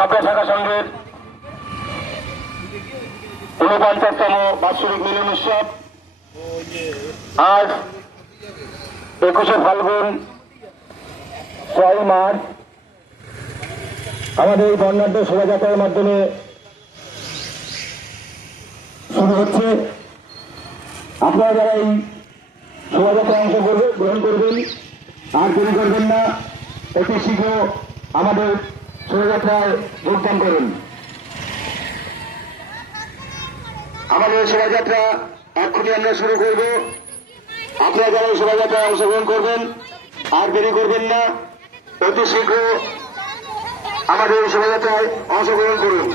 হাতিয়া শাখা সংঘের 49তম বাৎসরিক মিলন উৎসব আজ 21শে ফাল্গুন 6 মার্চ আমাদের এই বর্ণাঢ্য শোভাযাত্রার মাধ্যমে শুরু হচ্ছে। আপনারা যারা এই শোভাযাত্রায় গ্রহণ করবেন আর দেরি করবেন না, অতি শীঘ্র আমাদের শোভাযাত্রায় যোগদান করুন। আমাদের শোভাযাত্রা এক্ষুনি আমরা শুরু করব। আপনারা যারা এই শোভাযাত্রায় অংশগ্রহণ করবেন আর দেরি করবেন না, অতি শীঘ্র আমাদের শোভাযাত্রায় অংশগ্রহণ করুন।